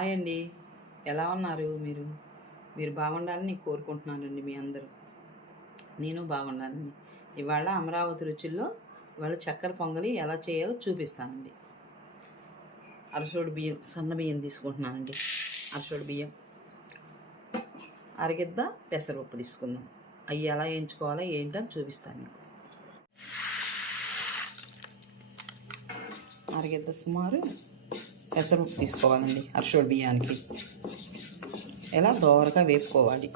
Hi అండి. ఎలా ఉన్నారు మీరు? మీరు బాగుండాలని కోరుకుంటున్నానండి. మీ అందరూ నేను బాగున్నానండి. ఇవాళ అమరావతి రుచుల్లో ఇవాళ చక్కెర పొంగలి ఎలా చేయాలో చూపిస్తానండి. అరసోడు బియ్యం, సన్న బియ్యం తీసుకుంటున్నానండి. అరసోడు బియ్యం, అరగిద్ద పెసరపప్పు తీసుకుందాం. అవి ఎలా వేయించుకోవాలో ఏంటని చూపిస్తాను మీకు. అరగిద్ద సుమారు పెసరపప్పు తీసుకోవాలండి. అరసోడు బియ్యానికి ఎలా దోరగా వేపుకోవాలి.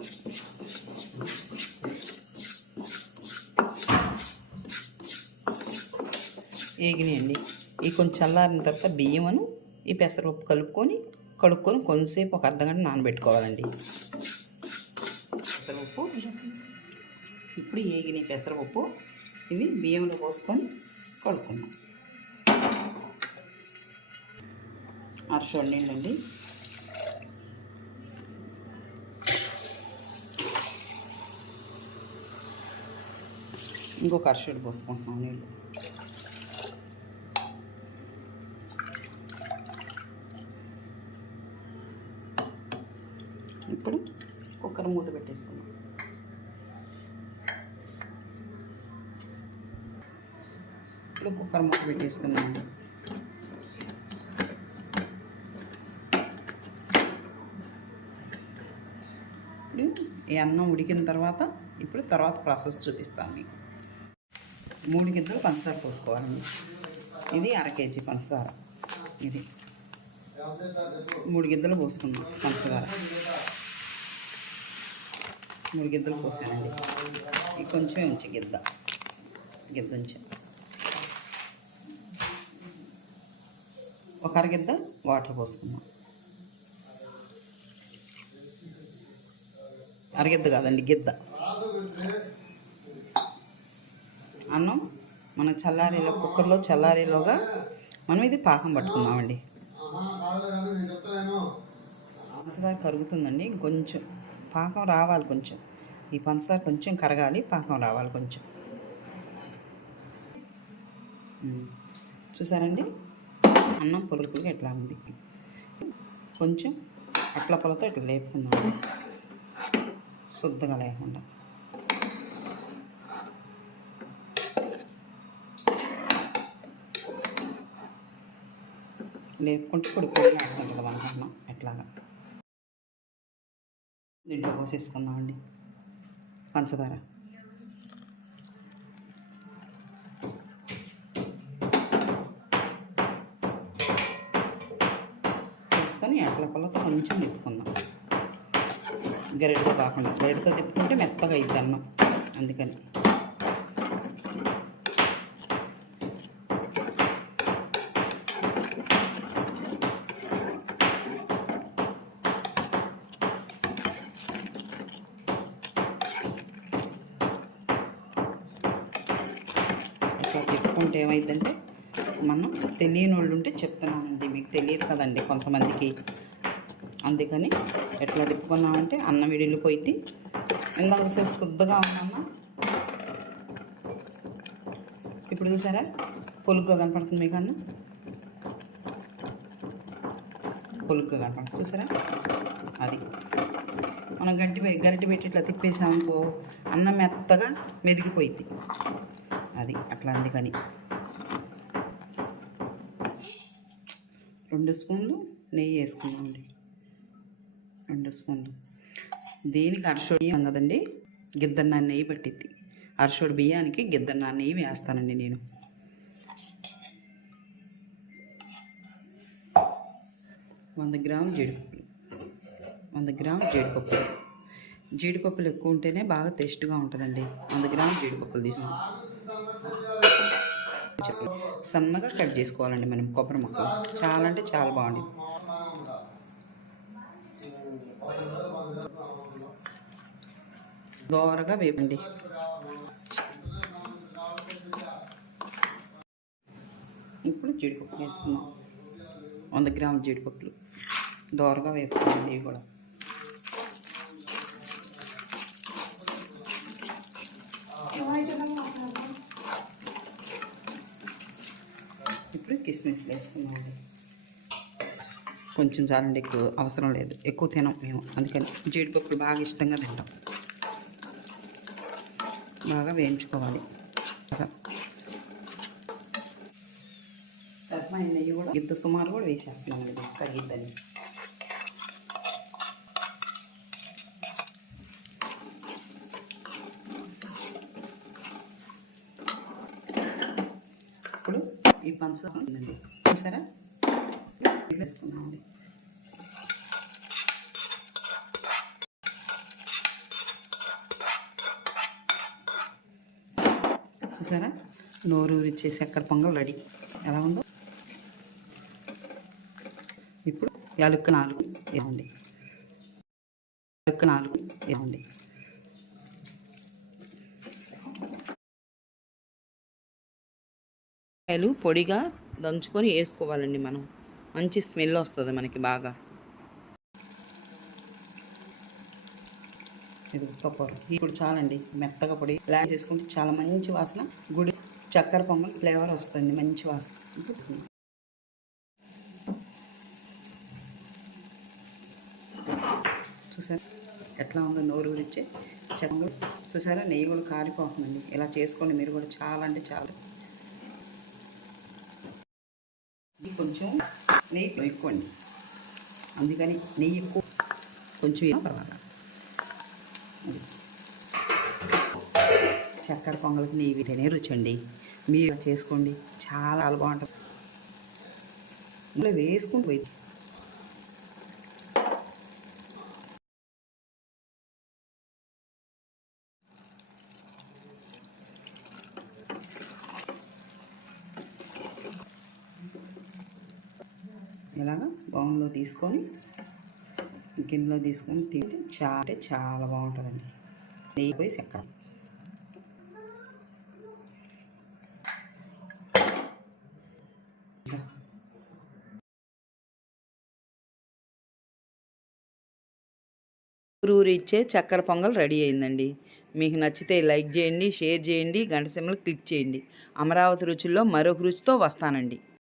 ఏగినాయండి. ఈ కొంచెం చల్లారిన తర్వాత బియ్యమును ఈ పెసరపప్పు కడుక్కొని కొంతసేపు ఒక అర్ధగంట నానబెట్టుకోవాలండి. పెసరపప్పు ఇప్పుడు ఏగిన పెసరపప్పు ఇవి బియ్యంలో పోసుకొని కడుక్కున్నాం. అరసోడు నీళ్ళండి. ఇంకొక అరసోడు పోసుకుంటున్నాం నీళ్ళు. ఇప్పుడు కుక్కర్ మూత పెట్టేసుకున్నాం. ఇప్పుడు కుక్కర్ మూత పెట్టేసుకున్నాం. ఇప్పుడు ఈ అన్నం ఉడికిన తర్వాత తర్వాత ప్రాసెస్ చూపిస్తాను మీకు. 3 గిద్దలు పంచదార పోసుకోవాలండి. ఇది 1/2 కేజీ పంచదార. ఇది 3 గిద్దలు పోసుకుందాం పంచదార. 3 గిద్దలు పోసానండి. ఇది కొంచెమే ఉంచి గిద్ద ఉంచి ఒక అరగిద్ద వాటర్ పోసుకుందాం. అరగిద్ద కాదండి, గిద్ద. అన్నం మన కుక్కర్లో చల్లారేలోగా మనం ఇది పాకం పట్టుకుందామండి. పంచదార కరుగుతుందండి. కొంచెం పాకం రావాలి. కొంచెం ఈ పంచదార కొంచెం కరగాలి, పాకం రావాలి కొంచెం. చూసారండి అన్నం పులుపులుగా ఎట్లా ఉంది. కొంచెం అట్ల పొలతో ఇట్లా లేపుకుందాం, శుద్ధంగా లేకుండా. లేపుకుంటే పొడి ఆడుతుంటుంది మనకు అన్నం. ఎట్లాగా దీంట్లో పోసేసుకుందామండి పంచదార. తీసుకొని అట్ల పొలతో కొంచెం తిప్పుకుందాం. గరిటతో కాకుండా, గరిటతో తిప్పుకుంటే మెత్తగా అయింది అన్నం, అందుకని. ఇట్లా తిప్పుకుంటే ఏమైందంటే, మనం తెలియని వాళ్ళు ఉంటే చెప్తున్నానండి, మీకు తెలియదు కదండి కొంతమందికి. అందుకని ఎట్లా తిప్పుకున్నామంటే అన్నం విడిలిపోయింది. ఇందాక శుద్ధగా ఉందన్న. ఇప్పుడు చూసారా పొలుగ్గా కనపడుతుంది మీకు అన్నం. పొలుగ్గా కనపడుతుంది చూసారా. అది మనం గరిటె పెట్టి ఇట్లా తిప్పేసామనుకో అన్నం మెత్తగా మెదిగిపోయింది. అది అట్లా. అందుకని 2 స్పూన్లు నెయ్యి వేసుకున్నామండి. 2 స్పూన్లు. దీనికి అరసోడు బియ్యం కదండి, గిద్దన్న నెయ్యి పట్టిద్ది. అరసోడు బియ్యానికి గిద్దన్న నెయ్యి వేస్తానండి నేను. వంద గ్రాములు జీడిపప్పులు. జీడిపప్పులు ఎక్కువ ఉంటేనే బాగా టేస్ట్గా ఉంటుందండి. 100 గ్రాములు జీడిపప్పులు తీసుకున్నాం. సన్నగా కట్ చేసుకోవాలండి మనం కొబ్బరి ముక్కలు. చాలా అంటే చాలా బాగుంది. దోరగా వేపండి. ఇప్పుడు జీడిపప్పు వేసుకున్నాం. 100 గ్రాముల జీడిపప్పులు దోరగా వేపుకోండి. ఇవి కూడా ఇప్పుడు కిస్మిస్లు వేసుకున్నామండి. కొంచెం చాలండి, ఎక్కువ అవసరం లేదు, ఎక్కువ తినాం మేము, అందుకని జీడిపప్పులు బాగా ఇష్టంగా తింటాం. బాగా వేయించుకోవాలి. సరిపోయిన నెయ్యి కూడా ఇంత సుమారు కూడా వేసేస్తున్నాం తగ్గిద్దని. ఇప్పుడు ఈ పంచదార ఉందండి, చూసారా, వేసుకున్నామండి. చూసారా, నోరూరిచ్చే చక్కెర పొంగల్ రెడీ. ఎలా ఉందో. ఇప్పుడు యాలుక్క 4 ఇవ్వండి, యాలుక్క 4 ఇవ్వండి. కాయలు పొడిగా దంచుకొని వేసుకోవాలండి మనం, మంచి స్మెల్ వస్తుంది మనకి బాగా. ఇది పప్పు ఇప్పుడు చాలండి, మెత్తగా పొడి లాగ్ చేసుకుంటే చాలా మంచి వాసన, గుడి చక్కెర పొంగల్ ఫ్లేవర్ వస్తుంది, మంచి వాసన. చూసారా ఎట్లా ఉందో, నోరు ఊరిచ్చే చక్కెర. చూసారా, నెయ్యి కూడా కారిపోతుందండి. ఇలా చేసుకోండి మీరు కూడా, చాలా అంటే చాలా. కొంచెం నెయ్యి ఎక్కువండి, అందుకని నెయ్యి ఎక్కువ కొంచెం పర్వాలేదు. చక్కెర పొంగల్కి నెయ్యి విటనే రుచండి, మీరు చేసుకోండి, చాలా బాగుంటుంది. వేసుకుంటూ పోయి ఇలాగా బౌన్లో తీసుకొని గిన్నెలో తీసుకొని తింటే చాలా బాగుంటుందండి. నెయ్యి పోయి చక్కెర. ఊరిచ్చే చక్కెర పొంగల్ రెడీ అయిందండి. మీకు నచ్చితే లైక్ చేయండి, షేర్ చేయండి, గంట సింబల్ క్లిక్ చేయండి. అమరావతి రుచుల్లో మరొక రుచితో వస్తానండి.